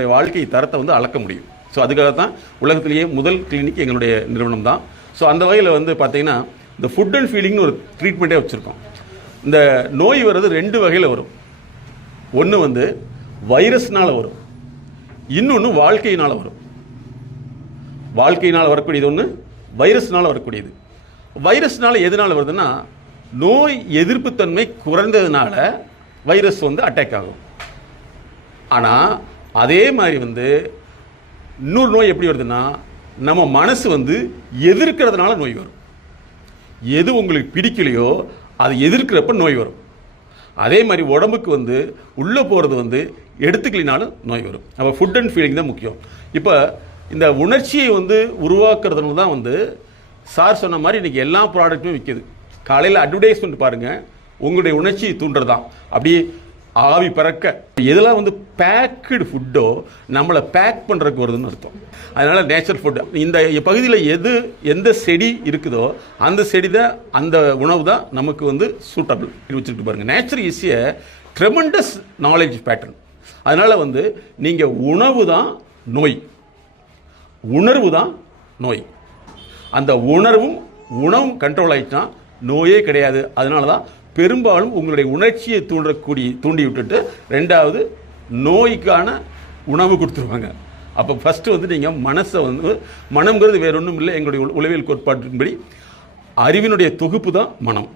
உங்களுடைய வாழ்க்கை தரத்தை வந்து அளக்க முடியும். ஸோ அதுக்காக தான் உலகத்திலேயே முதல் கிளினிக் எங்களுடைய நிறுவனம் தான். ஸோ அந்த வகையில் வந்து பார்த்தீங்கன்னா இந்த ஃபுட் அண்ட் ஃபீலிங்னு ஒரு ட்ரீட்மெண்ட்டே வச்சுருக்கோம். இந்த நோய் வர்றது ரெண்டு வகையில் வரும். ஒன்று வந்து வைரஸ்னால் வரும். இன்னொன்று வாழ்க்கையினால் வரும். வாழ்க்கையினால் வரக்கூடியது ஒன்று வைரஸ்னால் வரக்கூடியது. வைரஸ்னால் எதனால் வருதுன்னா நோய் எதிர்ப்புத்தன்மை குறைந்ததுனால வைரஸ் வந்து அட்டாக் ஆகும். ஆனால் அதே மாதிரி வந்து இன்னொரு நோய் எப்படி வருதுன்னா நம்ம மனசு வந்து எதிர்க்கிறதுனால நோய் வரும். எது உங்களுக்கு பிடிக்கலையோ அதை எதிர்க்கிறப்ப நோய் வரும். அதே மாதிரி உடம்புக்கு வந்து உள்ளே போகிறது வந்து எடுத்துக்கலினாலும் நோய் வரும். அப்போ ஃபுட் அண்ட் ஃபீலிங் தான் முக்கியம். இப்போ இந்த உணர்ச்சியை வந்து உருவாக்குறதுனால தான் வந்து சார் சொன்ன மாதிரி இன்றைக்கி எல்லா ப்ராடக்ட்டுமே விற்கிது காலையில் அட்வர்டைஸ்மெண்ட் பாருங்கள் உங்களுடைய உணர்ச்சியை தூண்டுறதான் அப்படியே ஆவி பறக்க. எதெல்லாம் வந்து பேக்குடு ஃபுட்டோ நம்மளை பேக் பண்ணுறதுக்கு வருதுன்னு அர்த்தம். அதனால் நேச்சுரல் ஃபுட் இந்த பகுதியில் எது எந்த செடி இருக்குதோ அந்த செடி தான் அந்த உணவு தான் நமக்கு வந்து சூட்டபிள் வச்சுட்டு பாருங்கள் nature is a tremendous knowledge pattern அதனால் வந்து நீங்கள் உணவு தான் நோய். உணர்வு தான் நோய். அந்த உணர்வும் உணவும் கண்ட்ரோல் ஆயிடுச்சுன்னா நோயே கிடையாது. அதனால தான் பெரும்பாலும் உங்களுடைய உணர்ச்சியை தூண்டக்கூடிய தூண்டி விட்டுட்டு ரெண்டாவது நோய்க்கான உணவு கொடுத்துருவாங்க. அப்போ ஃபஸ்ட்டு வந்து நீங்கள் மனசை வந்து மனம்ங்கிறது வேற ஒன்றும் இல்லை. எங்களுடைய உளவியல் கோட்பாட்டின்படி அறிவினுடைய தொகுப்பு தான் மனம்.